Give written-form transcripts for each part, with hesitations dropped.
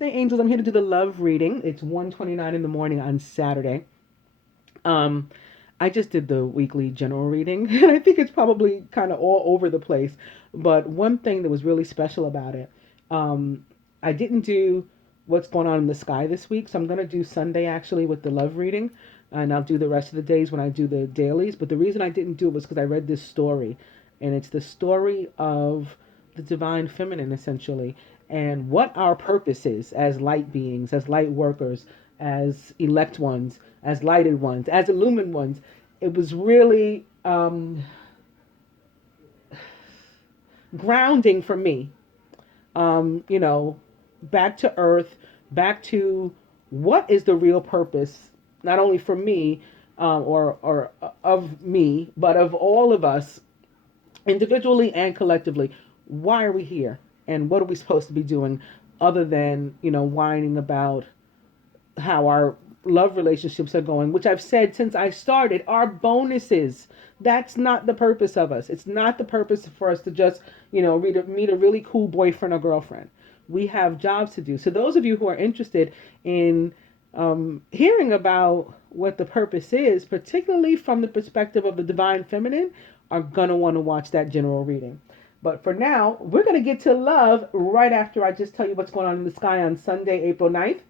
Namaste, angels. I'm here to do the love reading. It's 1:29 in the morning on Saturday. Um, I just did the weekly general reading, and I think it's probably kind of all over the place. But one thing that was really special about it, um, I didn't do what's going on in the sky this week, so I'm going to do Sunday actually with the love reading, and I'll do the rest of the days when I do the dailies. But the reason I didn't do it was because I read this story, and it's the story of the divine feminine, essentially, and what our purpose is as light beings, as light workers, as elect ones, as lighted ones, as illumined ones. It was really grounding for me. You know, back to earth, back to what is the real purpose, not only for me or of me, but of all of us, individually and collectively. Why are we here? And what are we supposed to be doing other than, whining about how our love relationships are going, which I've said since I started, are bonuses. That's not the purpose of us. It's not the purpose for us to just, meet a really cool boyfriend or girlfriend. We have jobs to do. So those of you who are interested in hearing about what the purpose is, particularly from the perspective of the divine feminine, are going to want to watch that general reading. But for now, we're going to get to love right after I just tell you what's going on in the sky on Sunday, April 9th.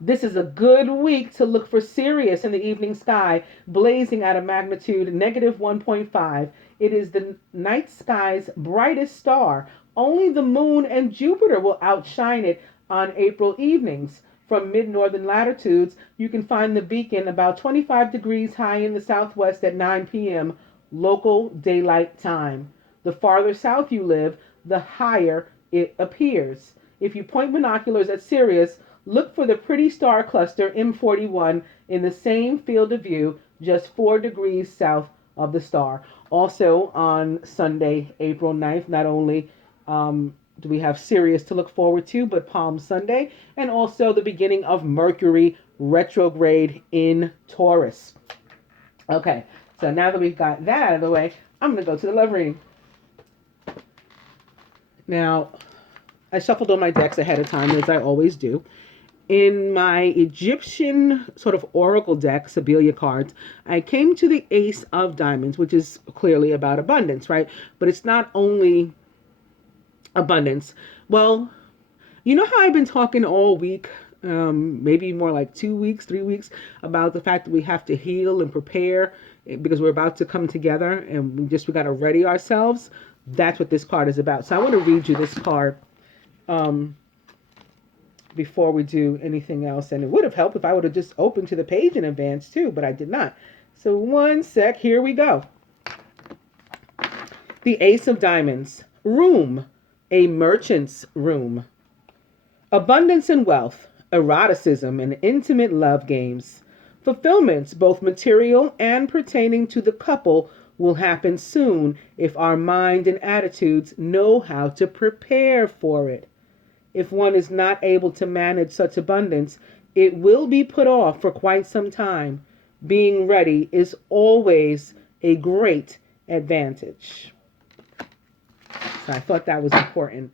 This is a good week to look for Sirius in the evening sky, blazing at a magnitude negative 1.5. It is the night sky's brightest star. Only the moon and Jupiter will outshine it on April evenings. From mid-northern latitudes, you can find the beacon about 25 degrees high in the southwest at 9 p.m. local daylight time. The farther south you live, the higher it appears. If you point binoculars at Sirius, look for the pretty star cluster M41 in the same field of view, just 4 degrees south of the star. Also on Sunday, April 9th, not only do we have Sirius to look forward to, but Palm Sunday, and also the beginning of Mercury retrograde in Taurus. Okay, so now that we've got that out of the way, I'm going to go to the love reading. Now, I shuffled all my decks ahead of time, as I always do. In my Egyptian sort of oracle deck, Sibylla cards, I came to the Ace of Diamonds, which is clearly about abundance, right? But it's not only abundance. Well, you know how I've been talking all week, maybe more like 2 weeks, 3 weeks, about the fact that we have to heal and prepare because we're about to come together and we got to ready ourselves. That's what this card is about. So I want to read you this card before we do anything else. And it would have helped if I would have just opened to the page in advance too, but I did not. So one sec, here we go. The Ace of Diamonds. Room, a merchant's room. Abundance and wealth, eroticism and intimate love games. Fulfillments, both material and pertaining to the couple, will happen soon if our mind and attitudes know how to prepare for it. If one is not able to manage such abundance, it will be put off for quite some time. Being ready is always a great advantage. So I thought that was important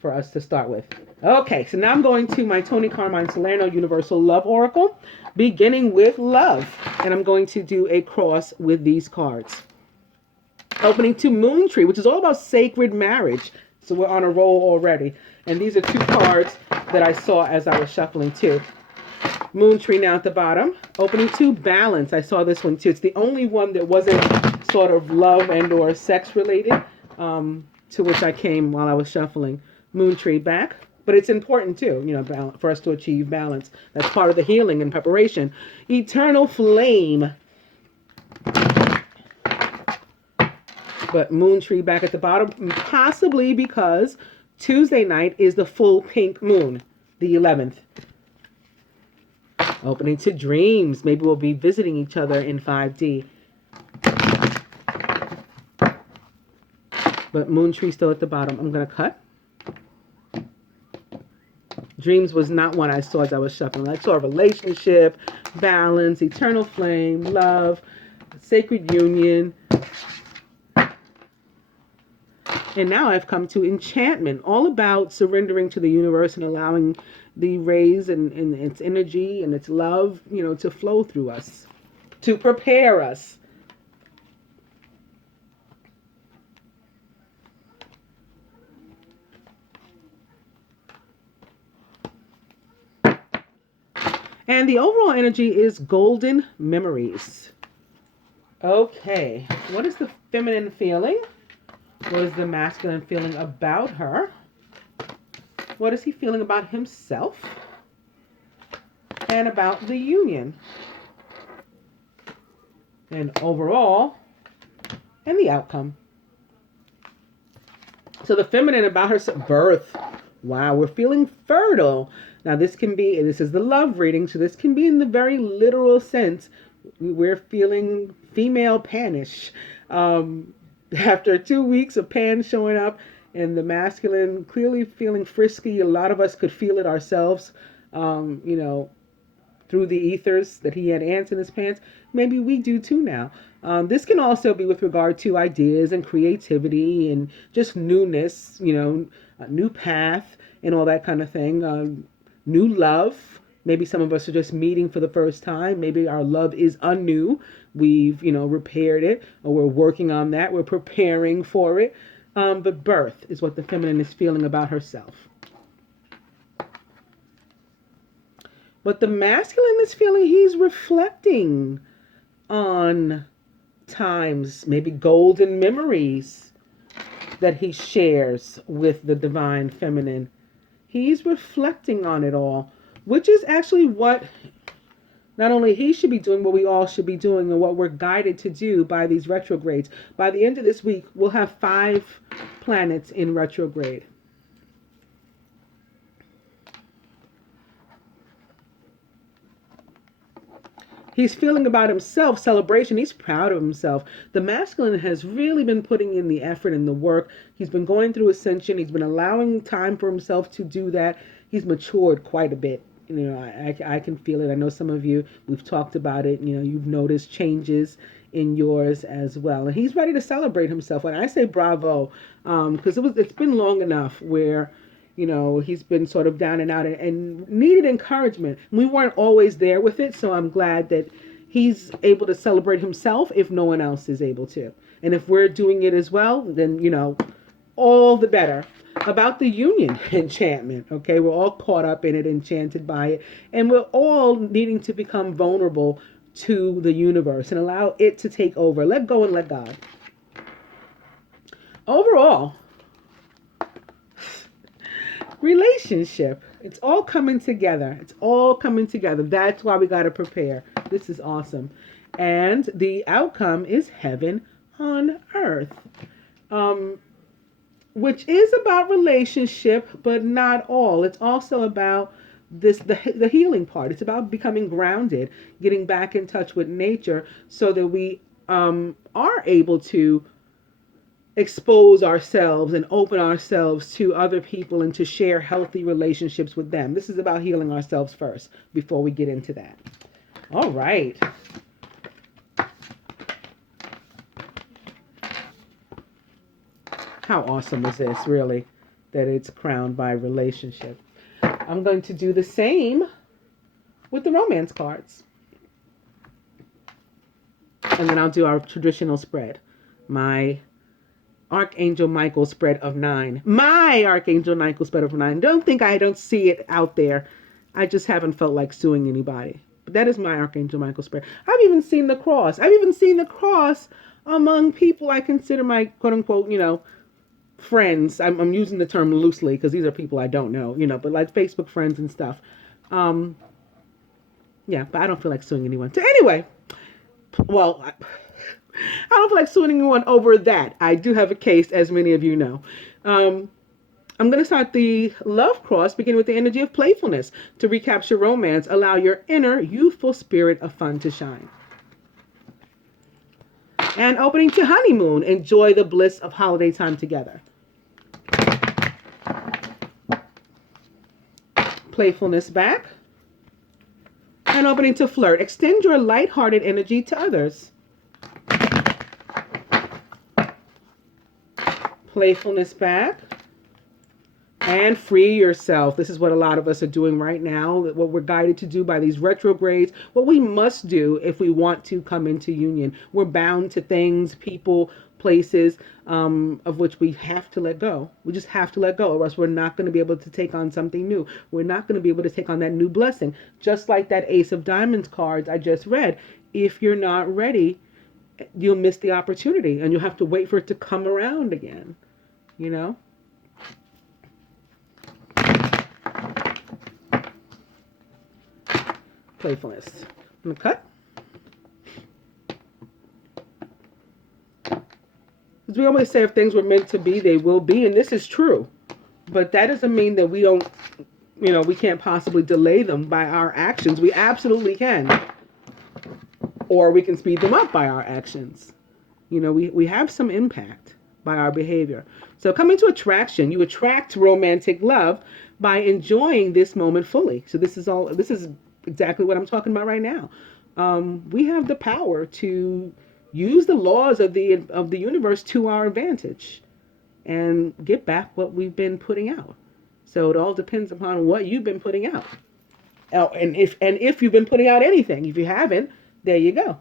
for us to start with. Okay, so now I'm going to my Tony Carmine Salerno Universal Love Oracle, beginning with love. And I'm going to do a cross with these cards. Opening to Moon Tree, which is all about sacred marriage. So we're on a roll already. And these are two cards that I saw as I was shuffling too. Moon Tree now at the bottom. Opening to Balance. I saw this one too. It's the only one that wasn't sort of love and or sex related, to which I came while I was shuffling. Moon Tree back. But it's important too, for us to achieve balance. That's part of the healing and preparation. Eternal Flame. But Moon Tree back at the bottom, possibly because Tuesday night is the full pink moon, the 11th. Opening to Dreams. Maybe we'll be visiting each other in 5D. But Moon Tree still at the bottom. I'm going to cut. Dreams was not one I saw as I was shuffling. I saw a relationship, balance, eternal flame, love, sacred union. And now I've come to enchantment, all about surrendering to the universe and allowing the rays and its energy and its love, to flow through us, to prepare us. And the overall energy is golden memories. Okay, what is the feminine feeling? What is the masculine feeling about her? What is he feeling about himself? And about the union? And overall, and the outcome. So the feminine about her birth. Wow, we're feeling fertile. Now this is the love reading, so this can be in the very literal sense. We're feeling female panish. After 2 weeks of Pan showing up and the masculine clearly feeling frisky, a lot of us could feel it ourselves, through the ethers that he had ants in his pants. Maybe we do too now. This can also be with regard to ideas and creativity and just newness, a new path and all that kind of thing. New love. Maybe some of us are just meeting for the first time. Maybe our love is anew. We've, repaired it, or we're working on that. We're preparing for it. But birth is what the feminine is feeling about herself. But the masculine is feeling he's reflecting on times, maybe golden memories that he shares with the divine feminine. He's reflecting on it all, which is actually what not only he should be doing, but we all should be doing, and what we're guided to do by these retrogrades. By the end of this week, we'll have 5 planets in retrograde. He's feeling about himself, celebration. He's proud of himself. The masculine has really been putting in the effort and the work. He's been going through ascension. He's been allowing time for himself to do that. He's matured quite a bit. I can feel it. I know some of you, we've talked about it. You've noticed changes in yours as well. And he's ready to celebrate himself. And I say bravo, because it's been long enough where he's been sort of down and out and needed encouragement. We weren't always there with it, so I'm glad that he's able to celebrate himself if no one else is able to. And if we're doing it as well, then, all the better. About the union enchantment, okay? We're all caught up in it, enchanted by it, and we're all needing to become vulnerable to the universe and allow it to take over. Let go and let God. Overall, relationship. It's all coming together. It's all coming together. That's why we got to prepare. This is awesome. And the outcome is heaven on earth. Which is about relationship, but not all. It's also about the healing part. It's about becoming grounded, getting back in touch with nature so that we are able to expose ourselves and open ourselves to other people and to share healthy relationships with them. This is about healing ourselves first before we get into that. All right. How awesome is this, really, that it's crowned by relationship? I'm going to do the same with the romance cards. And then I'll do our traditional spread. My Archangel Michael spread of 9. My Archangel Michael spread of 9. Don't think I don't see it out there. I just haven't felt like suing anybody. But that is my Archangel Michael spread. I've even seen the cross. I've even seen the cross among people I consider my quote-unquote, friends. I'm using the term loosely because these are people I don't know, but like Facebook friends and stuff. Yeah, but I don't feel like suing anyone. So anyway, well, I don't feel like suing anyone over that. I do have a case, as many of you know. I'm going to start the love cross, beginning with the energy of playfulness. To recapture romance, allow your inner youthful spirit of fun to shine. And opening to honeymoon, enjoy the bliss of holiday time together. Playfulness back. And opening to flirt, extend your lighthearted energy to others. playfulness back. And free yourself. This is what a lot of us are doing right now, what we're guided to do by these retrogrades, what we must do if we want to come into union. We're bound to things, people, places, of which we have to let go. We just have to let go, or else we're not going to be able to take on something new. We're not going to be able to take on that new blessing. Just like that Ace of Diamonds cards I just read. If you're not ready, you'll miss the opportunity, and you'll have to wait for it to come around again, you know? Playfulness. I'm going to cut. As we always say, if things were meant to be, they will be, and this is true. But that doesn't mean that we don't, we can't possibly delay them by our actions. We absolutely can. Or we can speed them up by our actions. We have some impact by our behavior. So coming to attraction, you attract romantic love by enjoying this moment fully. So this is exactly what I'm talking about right now. We have the power to use the laws of the universe to our advantage and get back what we've been putting out. So it all depends upon what you've been putting out. And if you've been putting out anything. If you haven't, there you go.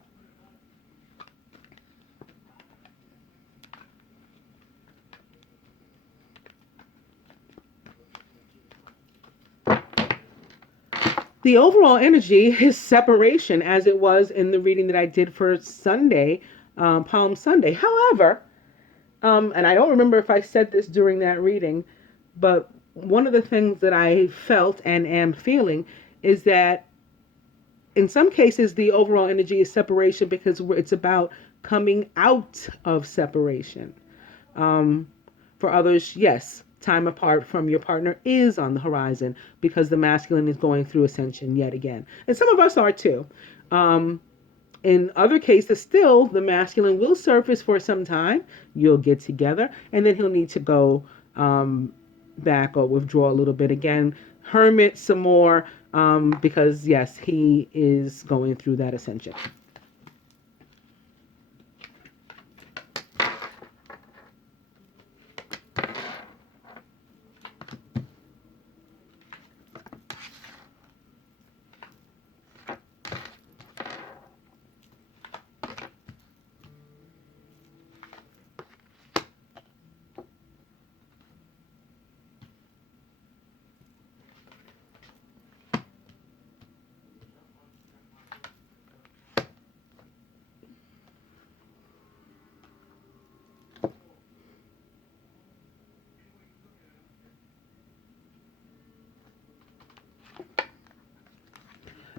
The overall energy is separation, as it was in the reading that I did for Sunday, Palm Sunday. However, and I don't remember if I said this during that reading, but one of the things that I felt and am feeling is that in some cases the overall energy is separation because it's about coming out of separation. For others, yes, time apart from your partner is on the horizon because the masculine is going through ascension yet again. And some of us are too. In other cases, still, the masculine will surface for some time. You'll get together, and then he'll need to go back or withdraw a little bit again, hermit some more, because, yes, he is going through that ascension.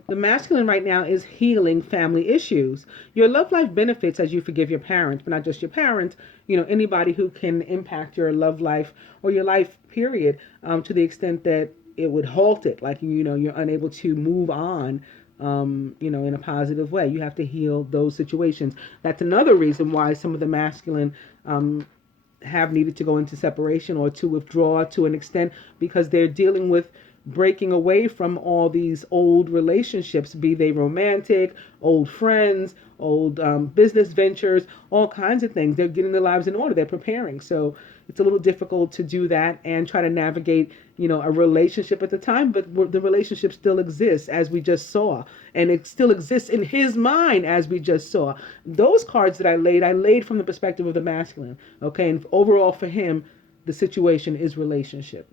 The masculine right now is healing family issues. Your love life benefits as you forgive your parents, but not just your parents, anybody who can impact your love life or your life period, to the extent that it would halt it. Like, you're unable to move on, in a positive way. You have to heal those situations. That's another reason why some of the masculine, have needed to go into separation or to withdraw to an extent, because they're dealing with breaking away from all these old relationships, be they romantic, old friends, old business ventures, all kinds of things. They're getting their lives in order. They're preparing. So it's a little difficult to do that and try to navigate, a relationship at the time. But the relationship still exists, as we just saw. And it still exists in his mind, as we just saw. Those cards that I laid from the perspective of the masculine. Okay. And overall for him, the situation is relationship.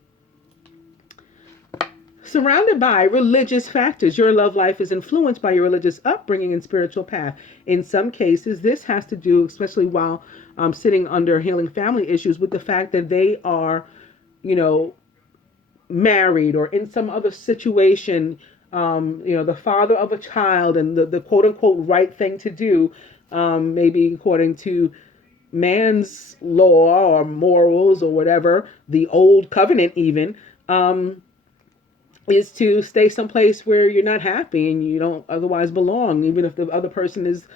Surrounded by religious factors, your love life is influenced by your religious upbringing and spiritual path. In some cases, this has to do, especially while sitting under healing family issues, with the fact that they are, married or in some other situation, the father of a child, and the quote unquote right thing to do, maybe according to man's law or morals or whatever, the old covenant even, is to stay someplace where you're not happy and you don't otherwise belong, even if the other person is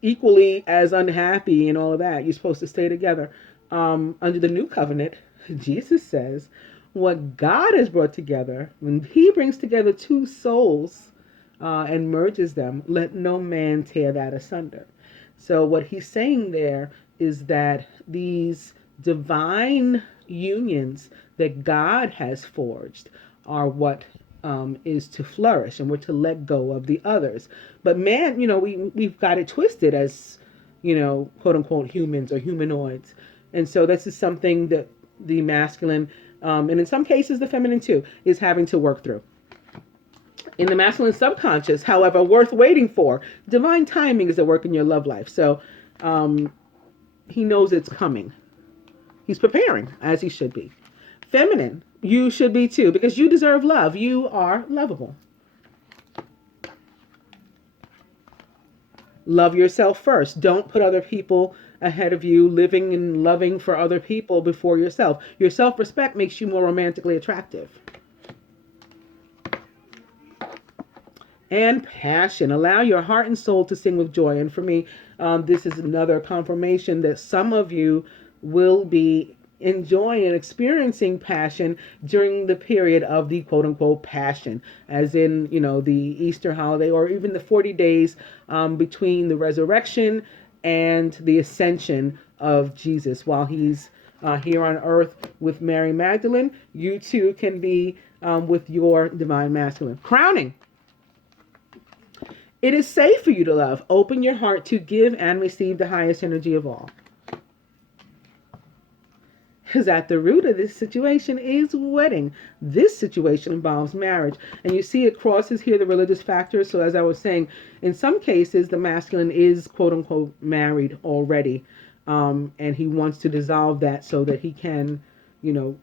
equally as unhappy and all of that. You're supposed to stay together. Under the new covenant, Jesus says, what God has brought together, when he brings together two souls and merges them, let no man tear that asunder. So what he's saying there is that these divine unions that God has forged are what is to flourish, and we're to let go of the others. But man, we've got it twisted as, quote unquote humans or humanoids. And so this is something that the masculine, and in some cases the feminine too, is having to work through. In the masculine subconscious, however, worth waiting for, divine timing is at work in your love life. So he knows it's coming. He's preparing, as he should be. Feminine, you should be too, because you deserve love. You are lovable. Love yourself first. Don't put other people ahead of you, living and loving for other people before yourself. Your self-respect makes you more romantically attractive. And passion. Allow your heart and soul to sing with joy. And for me, this is another confirmation that some of you will be enjoying and experiencing passion during the period of the quote unquote passion, as in, the Easter holiday, or even the 40 days between the resurrection and the ascension of Jesus. While he's here on earth with Mary Magdalene, you too can be with your divine masculine. Crowning. It is safe for you to love. Open your heart to give and receive the highest energy of all. Because at the root of this situation is wedding. This situation involves marriage. And you see it crosses here the religious factors. So as I was saying, in some cases, the masculine is, quote unquote, married already. And he wants to dissolve that so that he can,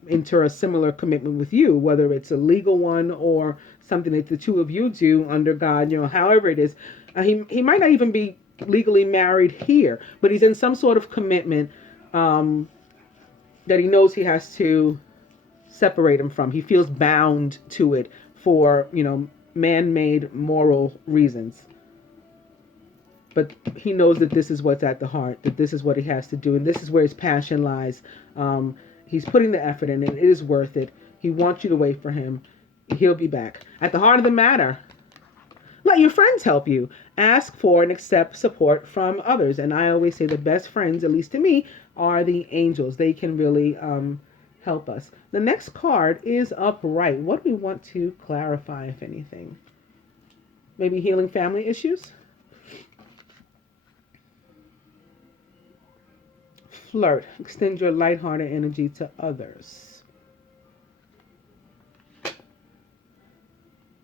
enter a similar commitment with you, whether it's a legal one or something that the two of you do under God, however it is. He might not even be legally married here, but he's in some sort of commitment that he knows he has to separate him from. He feels bound to it for, man-made moral reasons. But he knows that this is what's at the heart, that this is what he has to do, and this is where his passion lies. He's putting the effort in, and it is worth it. He wants you to wait for him. He'll be back. At the heart of the matter, let your friends help you. Ask for and accept support from others. And I always say the best friends, at least to me, are the angels. They can really help us. The next card is upright. What do we want to clarify, if anything? Maybe healing family issues? Flirt. Extend your lighthearted energy to others.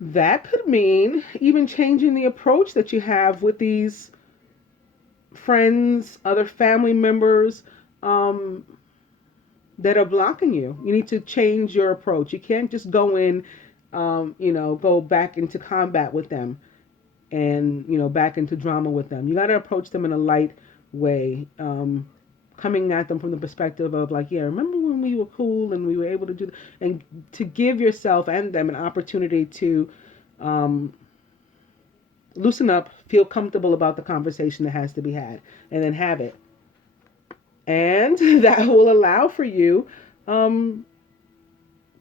That could mean even changing the approach that you have with these friends, other family members that are blocking you. You need to change your approach. You can't just go in, go back into combat with them and, back into drama with them. You got to approach them in a light way, coming at them from the perspective of like, yeah, remember when we were cool and we were able to do that? And to give yourself and them an opportunity to loosen up, feel comfortable about the conversation that has to be had, and then have it. And that will allow for you to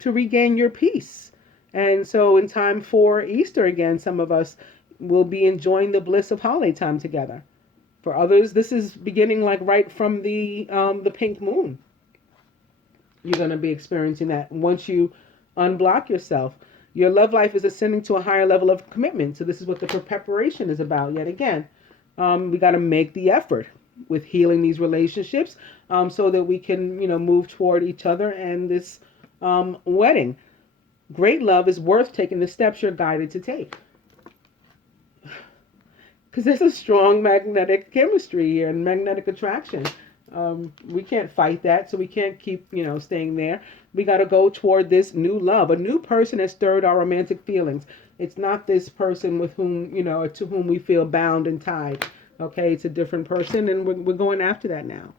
regain your peace. And so in time for Easter again, some of us will be enjoying the bliss of holiday time together. For others, this is beginning like right from the pink moon. You're going to be experiencing that once you unblock yourself. Your love life is ascending to a higher level of commitment. So this is what the preparation is about. Yet again, we got to make the effort with healing these relationships so that we can, move toward each other and this wedding. Great love is worth taking the steps you're guided to take. Because there's a strong magnetic chemistry here and magnetic attraction. We can't fight that, so we can't keep, staying there. We got to go toward this new love. A new person has stirred our romantic feelings. It's not this person with whom, to whom we feel bound and tied. Okay, it's a different person, and we're going after that now.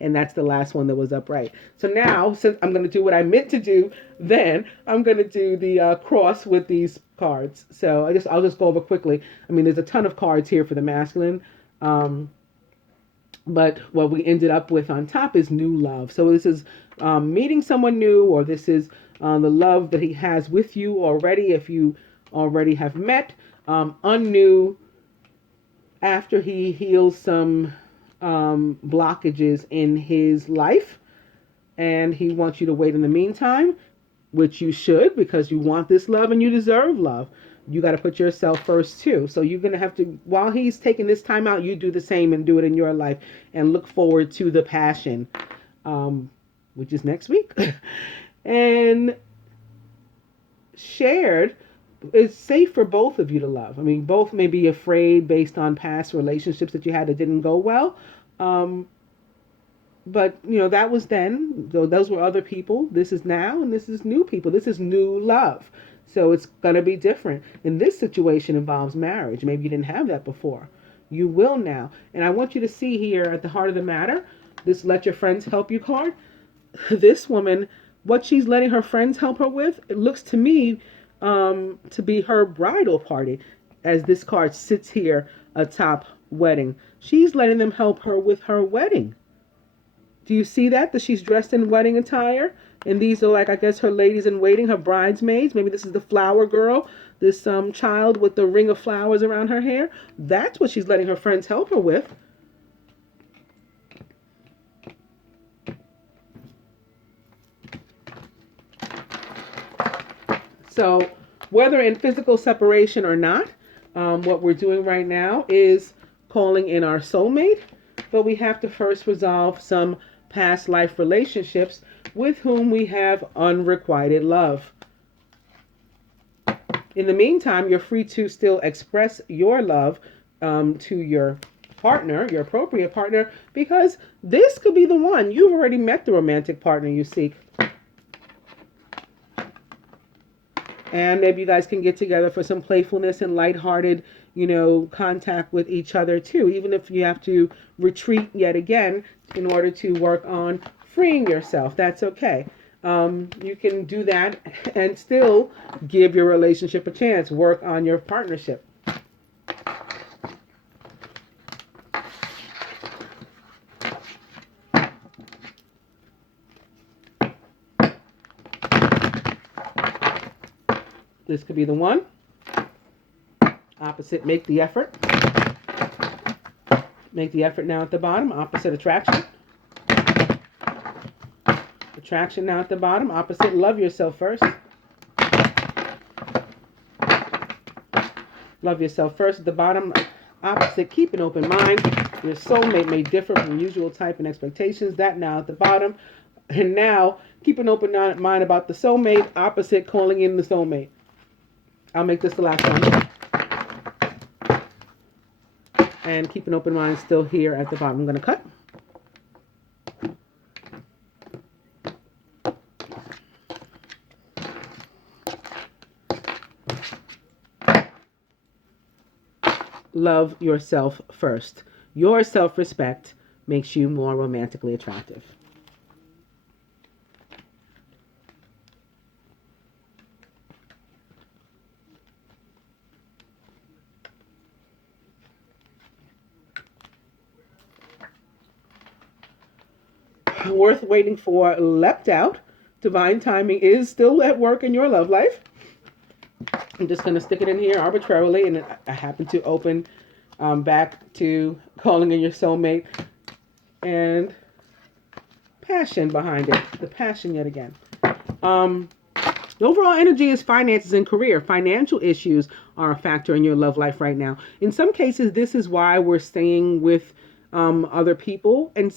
And that's the last one that was upright. So now, since I'm going to do what I meant to do, then I'm going to do the cross with these cards. So I'll just go over quickly. I mean, there's a ton of cards here for the masculine. But what we ended up with on top is new love. So this is meeting someone new, or this is the love that he has with you already, if you already have met. Unnew after he heals some blockages in his life. and he wants you to wait in the meantime, which you should, because you want this love and you deserve love. You got to put yourself first too. So you're going to have to, while he's taking this time out, you do the same and do it in your life and look forward to the passion, which is next week. And shared, it's safe for both of you to love. I mean, both may be afraid based on past relationships that you had that didn't go well. But, that was then. So those were other people. This is now, and this is new people. This is new love. So it's going to be different. And this situation involves marriage. Maybe you didn't have that before. You will now. And I want you to see here at the heart of the matter, this let your friends help you card. This woman, what she's letting her friends help her with, it looks to me to be her bridal party, as this card sits here atop wedding. She's letting them help her with her wedding. Do you see that she's dressed in wedding attire? And these are, like, I guess, her ladies in waiting, her bridesmaids. Maybe this is the flower girl, this child with the ring of flowers around her hair. That's what she's letting her friends help her with. So whether in physical separation or not, what we're doing right now is calling in our soulmate. But we have to first resolve some past life relationships with whom we have unrequited love. In the meantime, you're free to still express your love to your partner, your appropriate partner, because this could be the one. You've already met the romantic partner you seek. And maybe you guys can get together for some playfulness and lighthearted, contact with each other too. Even if you have to retreat yet again in order to work on freeing yourself, that's okay. You can do that and still give your relationship a chance. Work on your partnership. This could be the one. Opposite, make the effort. Make the effort now at the bottom. Opposite, attraction. Attraction now at the bottom. Opposite, love yourself first. Love yourself first at the bottom. Opposite, keep an open mind. Your soulmate may differ from usual type and expectations. That now at the bottom. And now, keep an open mind about the soulmate. Opposite, calling in the soulmate. I'll make this the last one. And keep an open mind still here at the bottom. I'm going to cut. Love yourself first. Your self-respect makes you more romantically attractive. Worth waiting for leapt out. Divine timing is still at work in your love life. I'm just going to stick it in here arbitrarily, and I happen to open back to calling in your soulmate and passion behind it. The passion yet again. The overall energy is finances and career. Financial issues are a factor in your love life right now. In some cases, this is why we're staying with other people, and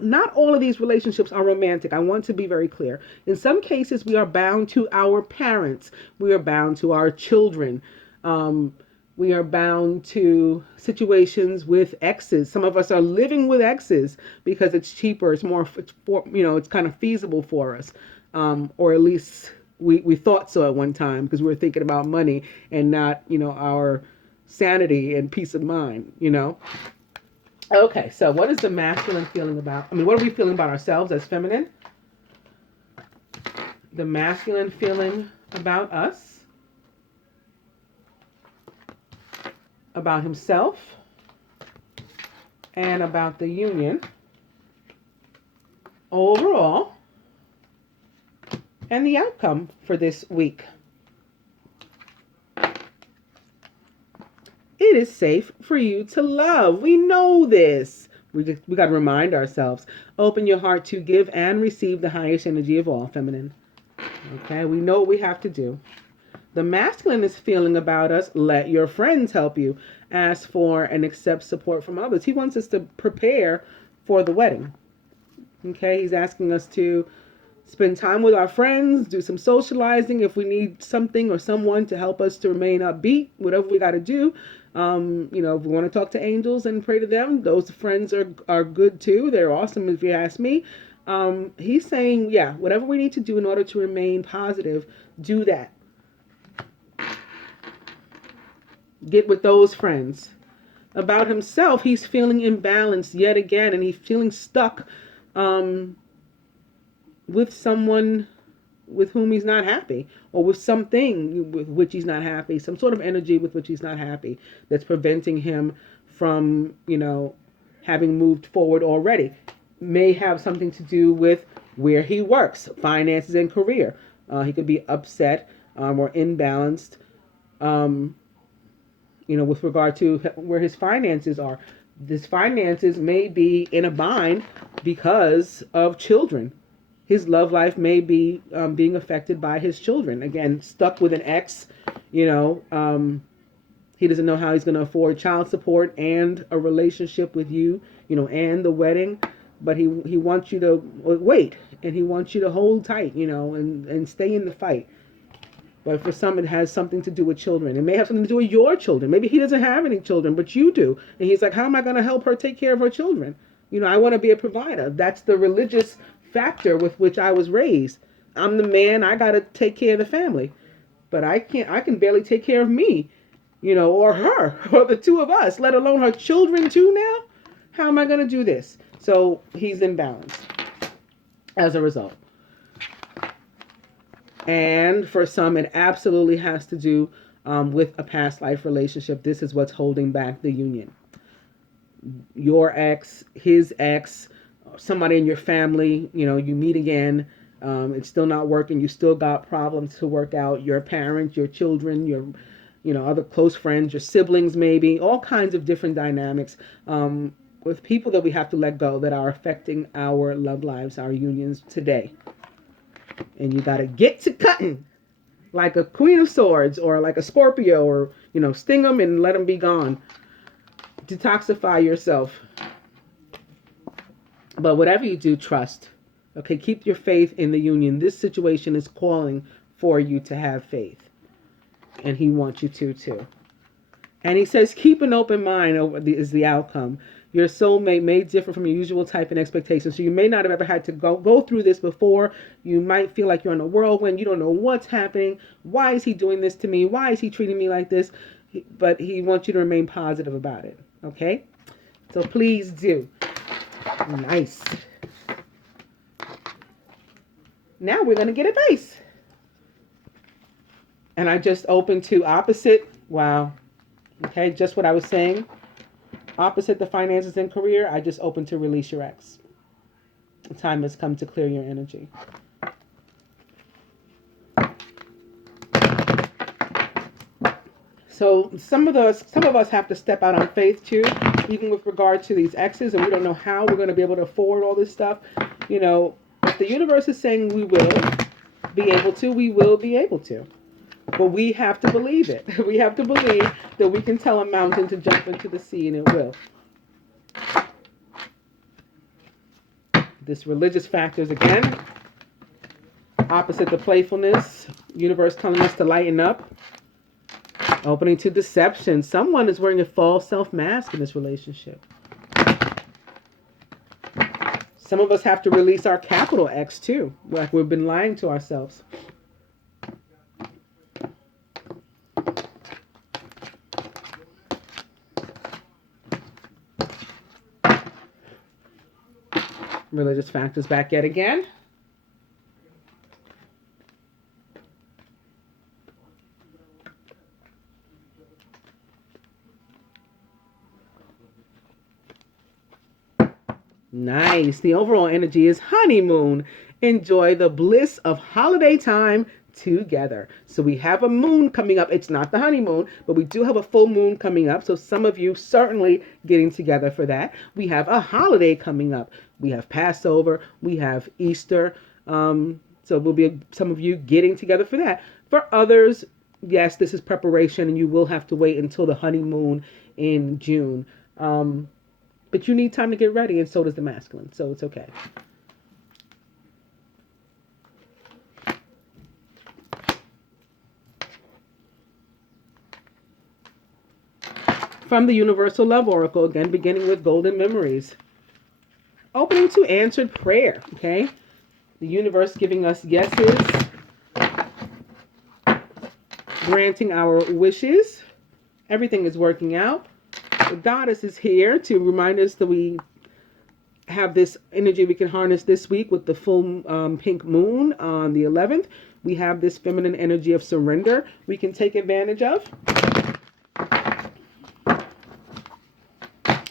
not all of these relationships are romantic. I want to be very clear. In some cases, we are bound to our parents. We are bound to our children. We are bound to situations with exes. Some of us are living with exes because it's cheaper. It's more, it's kind of feasible for us, or at least we thought so at one time because we were thinking about money and not, our sanity and peace of mind. Okay, so what is the masculine feeling about? What are we feeling about ourselves as feminine? The masculine feeling about us, about himself, and about the union overall, and the outcome for this week. It is safe for you to love. We know this. We got to remind ourselves. Open your heart to give and receive the highest energy of all, feminine. Okay, we know what we have to do. The masculine is feeling about us. Let your friends help you. Ask for and accept support from others. He wants us to prepare for the wedding. Okay, he's asking us to spend time with our friends, do some socializing. If we need something or someone to help us to remain upbeat, whatever we got to do. If we want to talk to angels and pray to them, those friends are good too. They're awesome if you ask me. He's saying, yeah, whatever we need to do in order to remain positive, do that. Get with those friends. About himself, he's feeling imbalanced yet again, and he's feeling stuck with someone with whom he's not happy, or with something with which he's not happy, some sort of energy with which he's not happy that's preventing him from, having moved forward already. May have something to do with where he works, finances, and career. He could be upset or imbalanced, with regard to where his finances are. His finances may be in a bind because of children. His love life may be being affected by his children. Again, stuck with an ex, he doesn't know how he's going to afford child support and a relationship with you, and the wedding. But he wants you to wait, and he wants you to hold tight, and stay in the fight. But for some, it has something to do with children. It may have something to do with your children. Maybe he doesn't have any children, but you do. And he's like, how am I going to help her take care of her children? I want to be a provider. That's the religious factor with which I was raised. I'm the man. I got to take care of the family. But I can barely take care of me, or her, or the two of us, let alone her children too now. How am I going to do this? So he's imbalanced as a result. And for some, it absolutely has to do with a past life relationship. This is what's holding back the union. Your ex, his ex, somebody in your family, you meet again. It's still not working. You still got problems to work out. Your parents, your children, your, other close friends, your siblings, maybe all kinds of different dynamics with people that we have to let go that are affecting our love lives, our unions today. And you got to get to cutting like a Queen of Swords or like a Scorpio, or, sting them and let them be gone. Detoxify yourself. But whatever you do, trust. Okay, keep your faith in the union. This situation is calling for you to have faith. And he wants you to too. And he says, keep an open mind is the outcome. Your soulmate may differ from your usual type and expectations. So you may not have ever had to go through this before. You might feel like you're in a whirlwind. You don't know what's happening. Why is he doing this to me? Why is he treating me like this? But he wants you to remain positive about it. Okay? So please do. Nice. Now we're going to get a base. And I just opened to opposite. Wow. Okay, just what I was saying. Opposite the finances and career, I just opened to release your ex. The time has come to clear your energy. So some of us have to step out on faith too, even with regard to these exes, and we don't know how we're going to be able to afford all this stuff. If the universe is saying we will be able to, we will be able to. But we have to believe it. We have to believe that we can tell a mountain to jump into the sea, and it will. This religious factors again. Opposite the playfulness. Universe telling us to lighten up. Opening to deception. Someone is wearing a false self-mask in this relationship. Some of us have to release our capital X too. Like we've been lying to ourselves. Religious factors back yet again. Nice. The overall energy is honeymoon. Enjoy the bliss of holiday time together. So we have a moon coming up. It's not the honeymoon, but we do have a full moon coming up. So some of you certainly getting together for that. We have a holiday coming up. We have Passover. We have Easter. So will be some of you getting together for that. For others, yes, this is preparation, and you will have to wait until the honeymoon in June. But you need time to get ready, and so does the masculine. So it's okay. From the Universal Love Oracle, again, beginning with Golden Memories. Opening to answered prayer, okay? The universe giving us yeses, granting our wishes. Everything is working out. The goddess is here to remind us that we have this energy we can harness this week with the full pink moon on the 11th. We have this feminine energy of surrender we can take advantage of.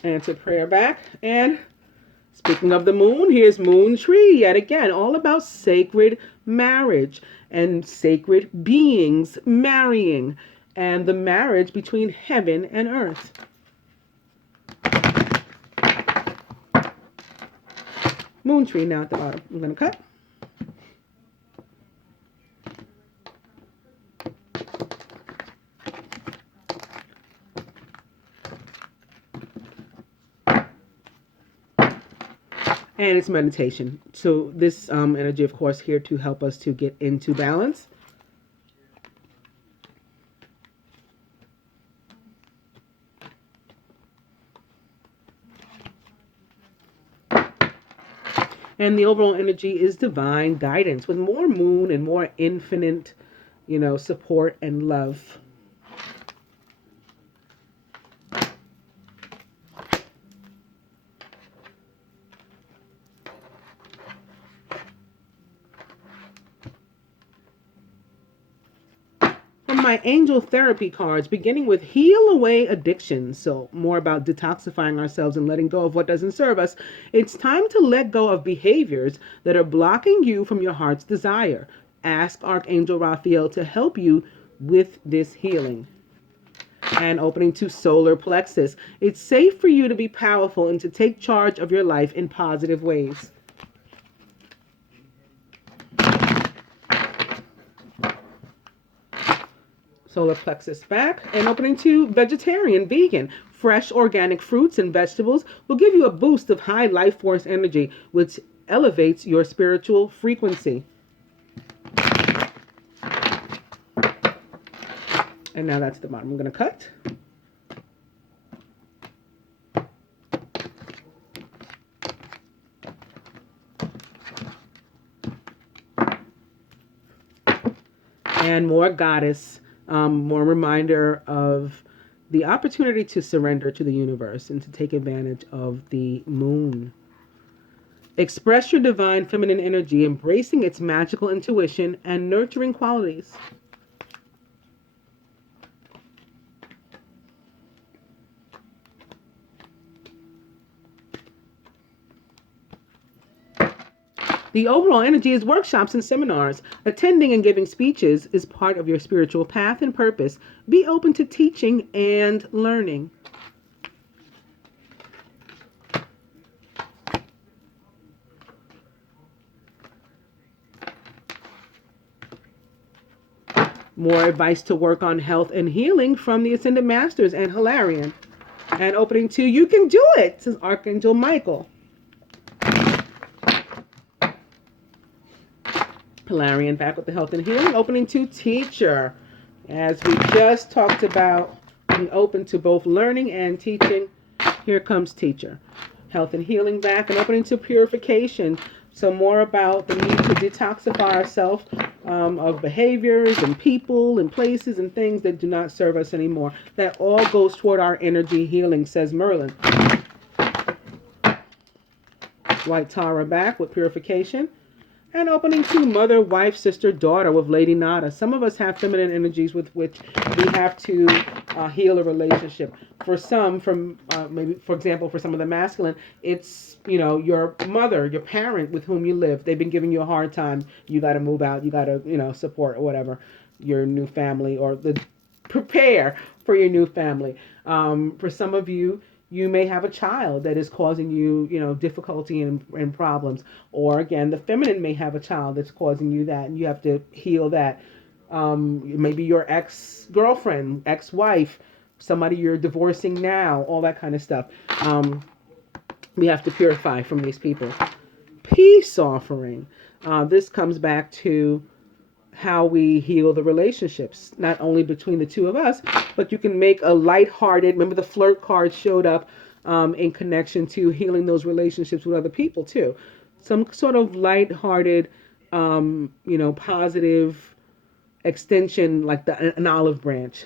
Answer prayer back. And speaking of the moon, here's Moon Tree yet again, all about sacred marriage and sacred beings marrying and the marriage between heaven and earth. Moon Tree now at the bottom. I'm going to cut. And it's meditation. So this energy, of course, here to help us to get into balance. And the overall energy is divine guidance with more moon and more infinite, support and love. My angel therapy cards, beginning with heal away addictions. So more about detoxifying ourselves and letting go of what doesn't serve us. It's time to let go of behaviors that are blocking you from your heart's desire. Ask Archangel Raphael to help you with this healing. And opening to solar plexus. It's safe for you to be powerful and to take charge of your life in positive ways. Solar plexus back. And opening to vegetarian, vegan. Fresh organic fruits and vegetables will give you a boost of high life force energy, which elevates your spiritual frequency. And now that's the bottom. I'm going to cut. And more goddess. More reminder of the opportunity to surrender to the universe and to take advantage of the moon. Express your divine feminine energy, embracing its magical intuition and nurturing qualities. The overall energy is workshops and seminars. Attending and giving speeches is part of your spiritual path and purpose. Be open to teaching and learning. More advice to work on health and healing from the Ascended Masters and Hilarion. And opening to You Can Do It, says Archangel Michael. Hilarion back with the health and healing. Opening to Teacher. As we just talked about, being open to both learning and teaching. Here comes Teacher. Health and healing back and opening to Purification. So more about the need to detoxify ourselves of behaviors and people and places and things that do not serve us anymore. That all goes toward our energy healing, says Merlin. White Tara back with Purification. And opening to Mother, Wife, Sister, Daughter with Lady Nada. Some of us have feminine energies with which we have to heal a relationship. For some, from maybe, for example, for some of the masculine, it's, your mother, your parent with whom you live. They've been giving you a hard time. You got to move out. You got to, support or whatever your new family, or prepare for your new family. For some of you, you may have a child that is causing you, difficulty and problems. Or again, the feminine may have a child that's causing you that, and you have to heal that. Maybe your ex-girlfriend, ex-wife, somebody you're divorcing now, all that kind of stuff. We have to purify from these people. Peace offering. This comes back to how we heal the relationships, not only between the two of us, but you can make a lighthearted, remember the flirt card showed up in connection to healing those relationships with other people too. Some sort of lighthearted, positive extension, like an olive branch,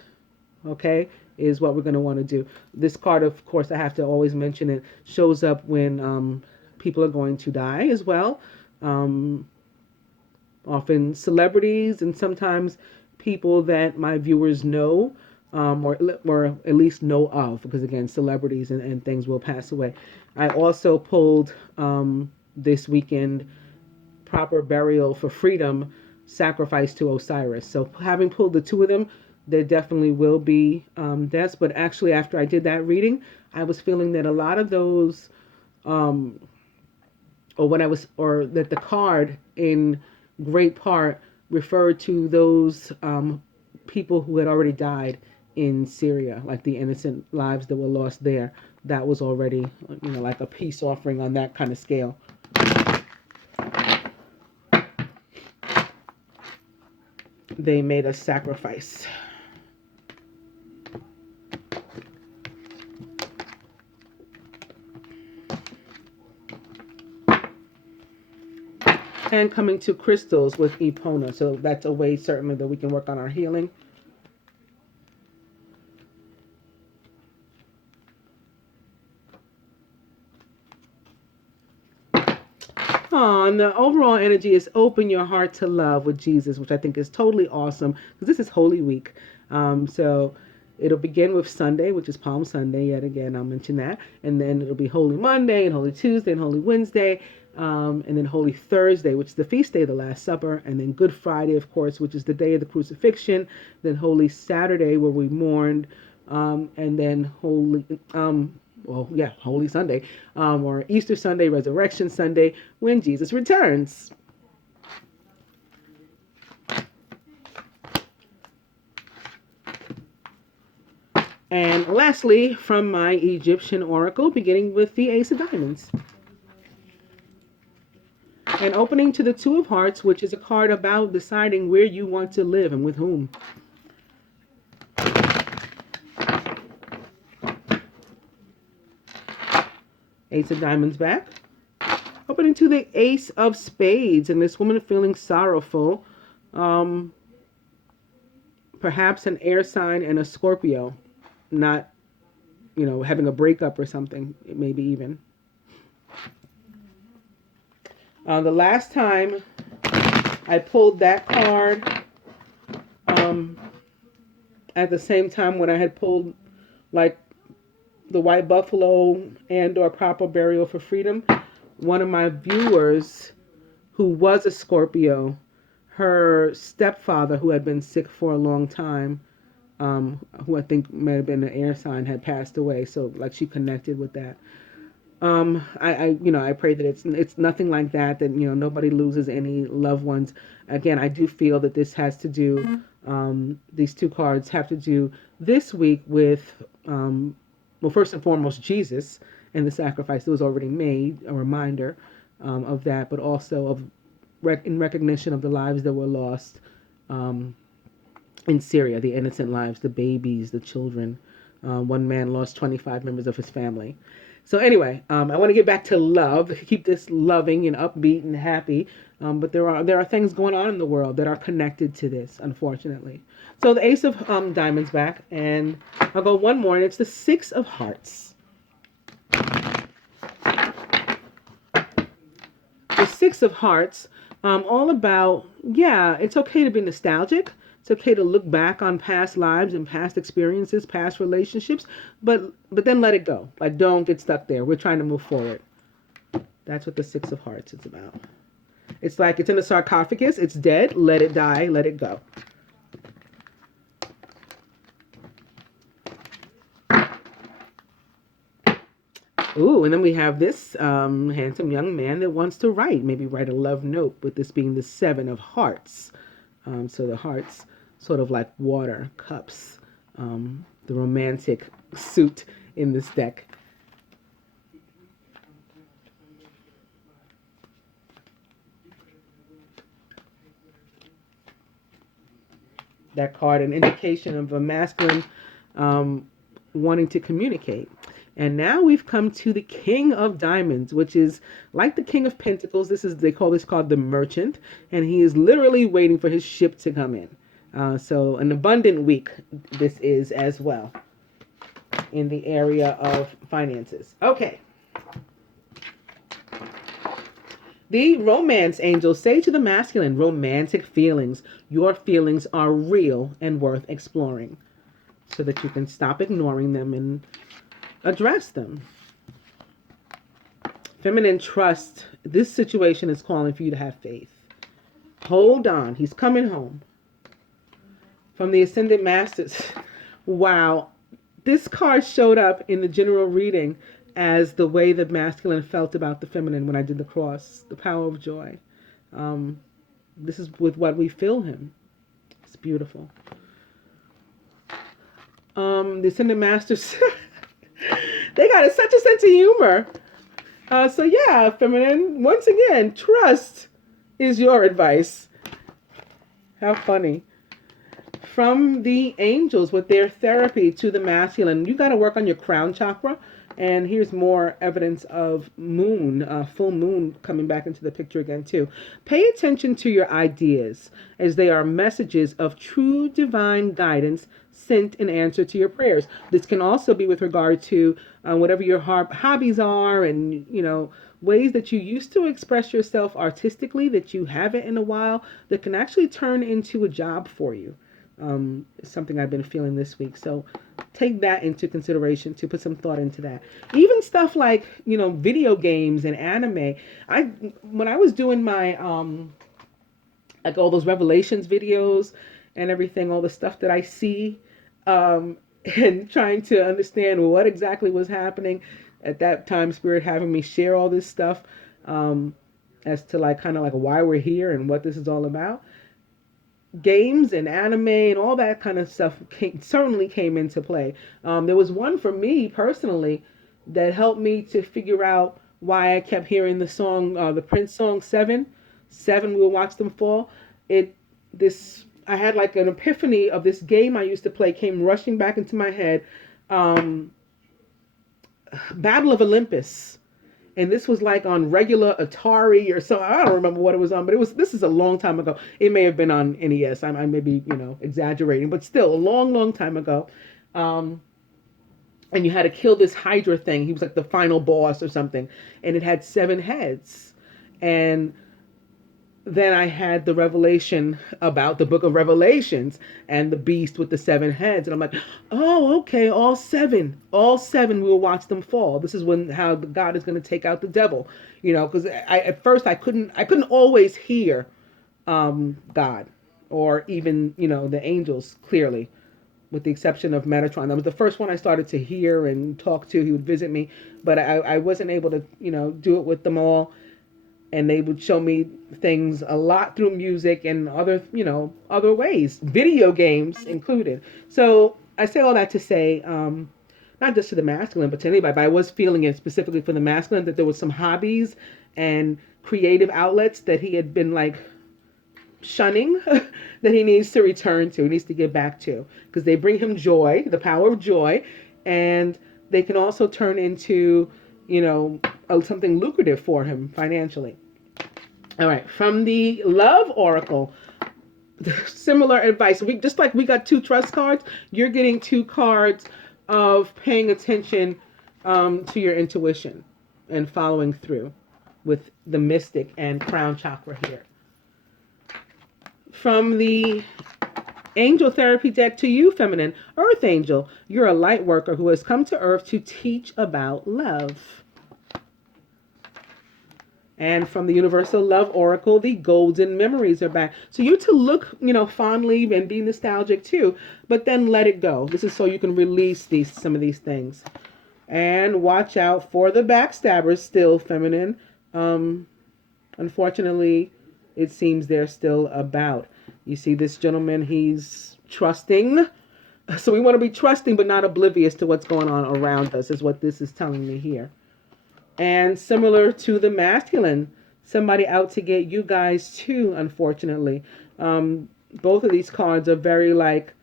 okay, is what we're going to want to do. This card, of course, I have to always mention it, shows up when people are going to die as well. Often celebrities, and sometimes people that my viewers know, or at least know of, because again, celebrities and things will pass away. I also pulled this weekend proper burial for freedom, sacrifice to Osiris. So having pulled the two of them, there definitely will be deaths. But actually, after I did that reading, I was feeling that a lot of those, or that the card in great part referred to those people who had already died in Syria, like the innocent lives that were lost there. That was already, like a peace offering on that kind of scale. They made a sacrifice. And coming to crystals with Epona. So that's a way certainly that we can work on our healing. And the overall energy is open your heart to love with Jesus, which I think is totally awesome, because this is Holy Week. So it'll begin with Sunday, which is Palm Sunday. Yet again, I'll mention that. And then it'll be Holy Monday and Holy Tuesday and Holy Wednesday. And then Holy Thursday, which is the feast day of the Last Supper. And then Good Friday, of course, which is the day of the crucifixion. Then Holy Saturday, where we mourned. And then Holy Sunday, or Easter Sunday, Resurrection Sunday, when Jesus returns. And lastly, from my Egyptian oracle, beginning with the Ace of Diamonds. And opening to the Two of Hearts, which is a card about deciding where you want to live and with whom. Ace of Diamonds back. Opening to the Ace of Spades, and this woman feeling sorrowful. Perhaps an air sign and a Scorpio. Not, having a breakup or something, maybe even. The last time I pulled that card, at the same time when I had pulled, like, the White Buffalo and or Proper Burial for Freedom, one of my viewers who was a Scorpio, her stepfather, who had been sick for a long time, who I think may have been an air sign, had passed away. So like she connected with that. I pray that it's nothing like that, that, nobody loses any loved ones. Again, I do feel that this has to do, these two cards have to do this week with, first and foremost, Jesus and the sacrifice that was already made, a reminder of that, but also of in recognition of the lives that were lost in Syria, the innocent lives, the babies, the children. One man lost 25 members of his family. So anyway, I want to get back to love, keep this loving and upbeat and happy. But there are things going on in the world that are connected to this, unfortunately. So the Ace of Diamonds back, and I'll go one more, and it's the Six of Hearts. The Six of Hearts, all about, it's okay to be nostalgic. It's It's okay to look back on past lives and past experiences, past relationships, but then let it go. Like, don't get stuck there. We're trying to move forward. That's what the Six of Hearts is about. It's like it's in a sarcophagus. It's dead. Let it die. Let it go. Ooh, and then we have this handsome young man that wants to write. Maybe write a love note, with this being the Seven of Hearts. So the hearts, sort of like water, cups. The romantic suit in this deck. That card, an indication of a masculine wanting to communicate. And now we've come to the King of Diamonds, which is like the King of Pentacles. They call this card the Merchant, and he is literally waiting for his ship to come in. So an abundant week this is as well in the area of finances. Okay. The romance angels say to the masculine, romantic feelings. Your feelings are real and worth exploring, so that you can stop ignoring them and address them. Feminine, trust. This situation is calling for you to have faith. Hold on. He's coming home. From the Ascended Masters. Wow. This card showed up in the general reading as the way the masculine felt about the feminine when I did the cross. The power of joy. This is with what we fill him. It's beautiful. The Ascended Masters... They got such a sense of humor. So yeah, feminine, once again, trust is your advice. How funny. From the angels with their therapy to the masculine, you got to work on your crown chakra. And here's more evidence of moon, full moon coming back into the picture again too. Pay attention to your ideas, as they are messages of true divine guidance sent in answer to your prayers. This can also be with regard to whatever your hobbies are, and ways that you used to express yourself artistically that you haven't in a while, that can actually turn into a job for you. Something I've been feeling this week. So take that into consideration, to put some thought into that. Even stuff like, video games and anime. When I was doing my, like all those Revelations videos and everything, all the stuff that I see, and trying to understand what exactly was happening at that time, Spirit having me share all this stuff, as to kind of why we're here and what this is all about. Games and anime and all that kind of stuff certainly came into play. There was one for me personally that helped me to figure out why I kept hearing the song, the Prince song, Seven, We'll Watch Them Fall. I had an epiphany of this game I used to play, came rushing back into my head. Battle of Olympus. And this was on regular Atari or so. I don't remember what it was on, but this is a long time ago. It may have been on NES. I may be, exaggerating, but still a long, long time ago. And you had to kill this Hydra thing. He was the final boss or something. And it had 7 heads. And then I had the revelation about the book of Revelations and the beast with the 7 heads. And I'm like, oh, okay, all seven, we will watch them fall. This is how God is going to take out the devil, because at first I couldn't always hear God, or even, the angels clearly, with the exception of Metatron. That was the first one I started to hear and talk to. He would visit me, but I wasn't able to, do it with them all. And they would show me things a lot through music and other ways, video games included. So I say all that to say, not just to the masculine, but to anybody, but I was feeling it specifically for the masculine, that there was some hobbies and creative outlets that he had been shunning that he needs to return to, he needs to get back to, because they bring him joy, the power of joy, and they can also turn into, something lucrative for him financially. All right, from the Love Oracle, similar advice. We got 2 trust cards. You're getting 2 cards of paying attention to your intuition and following through with the Mystic and Crown Chakra here. From the Angel therapy deck to you, feminine. Earth angel, you're a light worker who has come to earth to teach about love. And from the Universal Love Oracle, the golden memories are back. So you to look, fondly and be nostalgic too, but then let it go. This is so you can release some of these things. And watch out for the backstabbers still, feminine. Unfortunately, it seems they're still about. You see this gentleman, he's trusting. So we want to be trusting but not oblivious to what's going on around us, is what this is telling me here. And similar to the masculine, somebody out to get you guys too, unfortunately. Both of these cards are very like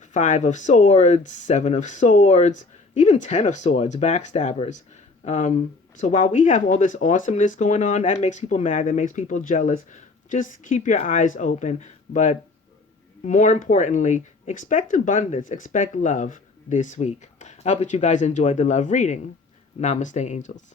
5 of Swords, 7 of Swords, even 10 of Swords, backstabbers. So while we have all this awesomeness going on, that makes people mad, that makes people jealous. Just keep your eyes open. But more importantly, expect abundance, expect love this week. I hope that you guys enjoyed the love reading. Namaste, angels.